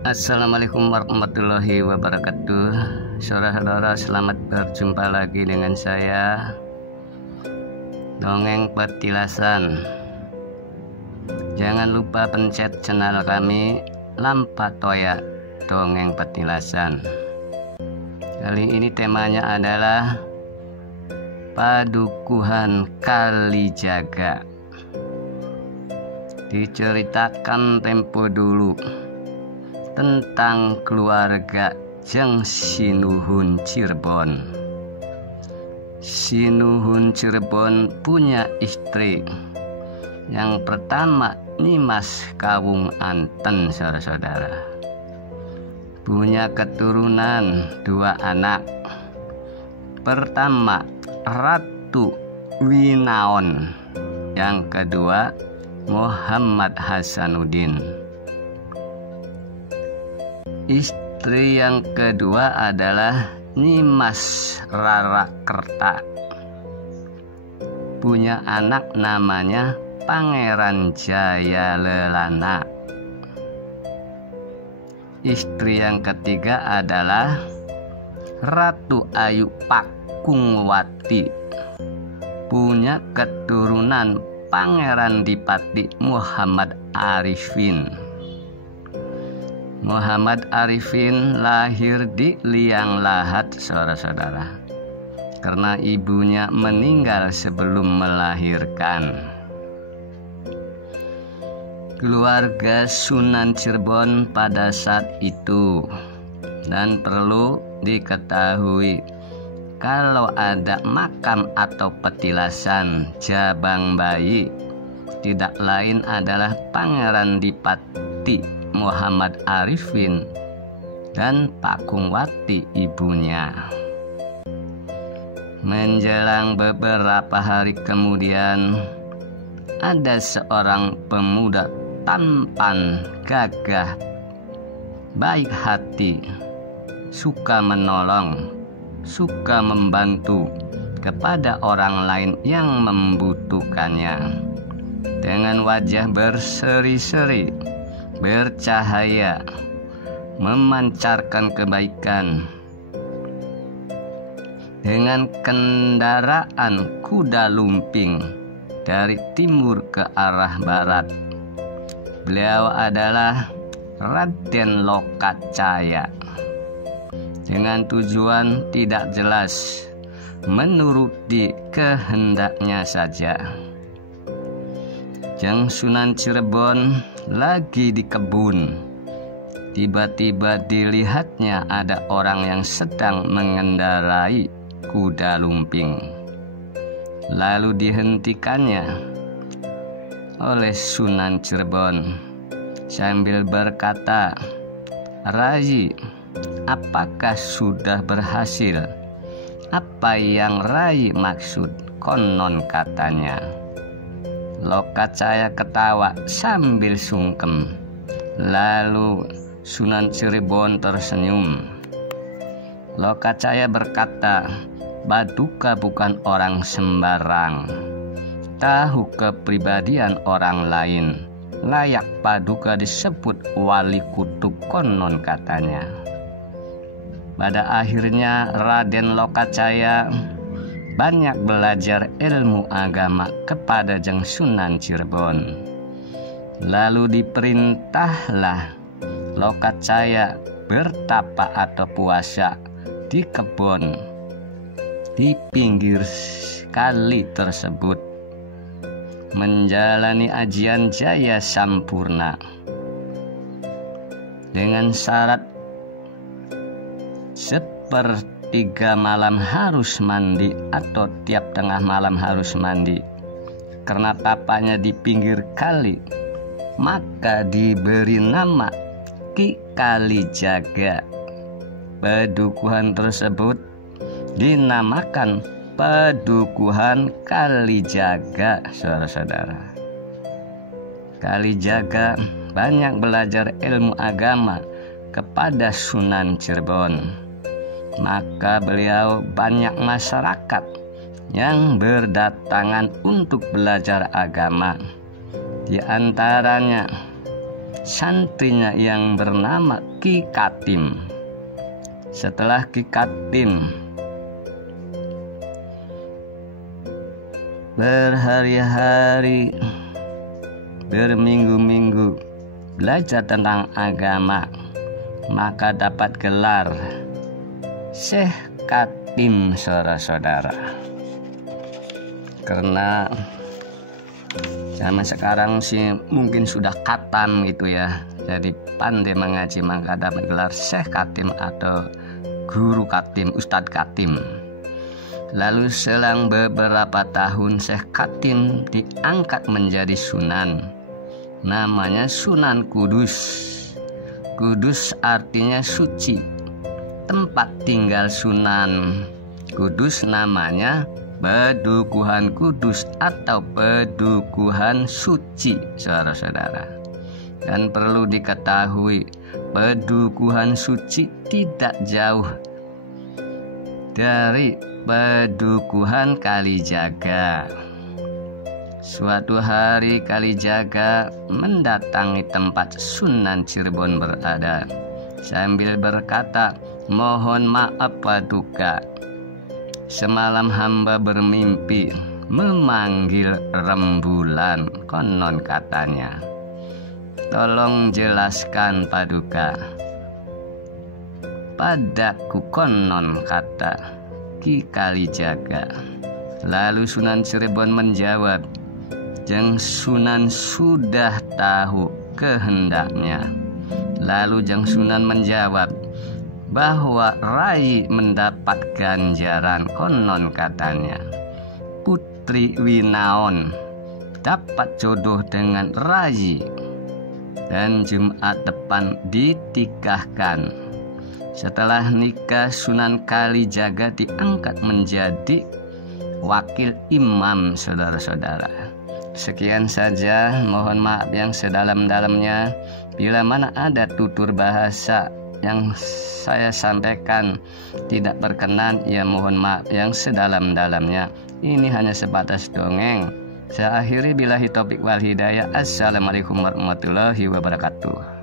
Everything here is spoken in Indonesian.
Assalamualaikum warahmatullahi wabarakatuh. Saudara-saudara, selamat berjumpa lagi dengan saya, Dongeng Petilasan. Jangan lupa pencet channel kami, Lampatoya Dongeng Petilasan. Kali ini temanya adalah Padukuhan Kalijaga. Diceritakan tempo dulu tentang keluarga Jeng Sinuhun Cirebon. Sinuhun Cirebon punya istri. Yang pertama Nimas Kawung Anten, saudara-saudara. Punya keturunan 2 anak. Pertama Ratu Winaon, yang kedua Muhammad Hasanuddin. Istri yang kedua adalah Nimas Rarakerta. Punya anak namanya Pangeran Jayalelana. Istri yang ketiga adalah Ratu Ayu Pakungwati. Punya keturunan Pangeran Dipati Muhammad Arifin. Muhammad Arifin lahir di Liang Lahat, saudara-saudara, karena ibunya meninggal sebelum melahirkan. Keluarga Sunan Cirebon pada saat itu, dan perlu diketahui, kalau ada makam atau petilasan jabang bayi, tidak lain adalah Pangeran Dipati Muhammad Arifin dan Pakungwati ibunya. Menjelang beberapa hari kemudian, ada seorang pemuda tampan, gagah, baik hati, suka menolong, suka membantu kepada orang lain yang membutuhkannya. Dengan wajah berseri-seri, bercahaya, memancarkan kebaikan. Dengan kendaraan kuda lumping dari timur ke arah barat, beliau adalah Raden Lokacaya. Dengan tujuan tidak jelas, menuruti kehendaknya saja. Jeng Sunan Cirebon lagi di kebun. Tiba-tiba dilihatnya ada orang yang sedang mengendarai kuda lumping. Lalu dihentikannya oleh Sunan Cirebon sambil berkata, "Rai, apakah sudah berhasil? Apa yang Rai maksud?" konon katanya. Lokacaya ketawa sambil sungkem. Lalu Sunan Cirebon tersenyum. Lokacaya berkata, "Paduka bukan orang sembarang. Tahu kepribadian orang lain, layak Paduka disebut wali kutub," konon katanya. Pada akhirnya Raden Lokacaya banyak belajar ilmu agama kepada Jeng Sunan Cirebon. Lalu diperintahlah Lokacaya bertapa atau puasa di kebun di pinggir kali tersebut, menjalani ajian jaya sampurna dengan syarat sepertiga malam harus mandi atau tiap tengah malam harus mandi. Karena tapanya di pinggir kali, maka diberi nama Ki Kalijaga. Padukuhan tersebut dinamakan Padukuhan Kalijaga, saudara-saudara. Kalijaga banyak belajar ilmu agama kepada Sunan Cirebon. Maka beliau banyak masyarakat yang berdatangan untuk belajar agama. Di antaranya santrinya yang bernama Ki Katim. Setelah Ki Katim berhari-hari, berminggu-minggu belajar tentang agama, maka dapat gelar Syekh Katim, saudara-saudara. Karena zaman sekarang sih mungkin sudah katam gitu ya, jadi pandai mengaji, maka dapat gelar Syekh Katim atau Guru Katim, Ustadz Katim. Lalu selang beberapa tahun Syekh Katim diangkat menjadi sunan, namanya Sunan Kudus. Kudus artinya suci, tempat tinggal Sunan Kudus namanya Pedukuhan Kudus atau Pedukuhan Suci, saudara-saudara. Dan perlu diketahui, Pedukuhan Suci tidak jauh dari Pedukuhan Kalijaga. Suatu hari Kalijaga mendatangi tempat Sunan Cirebon berada, sambil berkata, "Mohon maaf Paduka, semalam hamba bermimpi memanggil rembulan," konon katanya. "Tolong jelaskan Paduka." "Padaku konon," kata Ki Kalijaga. Lalu Sunan Cirebon menjawab, "Jeng Sunan sudah tahu kehendaknya." Lalu Jeng Sunan menjawab bahwa Rai mendapat ganjaran, konon katanya Putri Winaon dapat jodoh dengan Rai, dan Jumat depan ditikahkan. Setelah nikah, Sunan Kalijaga diangkat menjadi wakil imam, saudara-saudara. Sekian saja, mohon maaf yang sedalam-dalamnya. Bila mana ada tutur bahasa yang saya sampaikan tidak berkenan, ya mohon maaf yang sedalam-dalamnya. Ini hanya sebatas dongeng. Saya akhiri billahi taufik wal hidayah. Assalamualaikum warahmatullahi wabarakatuh.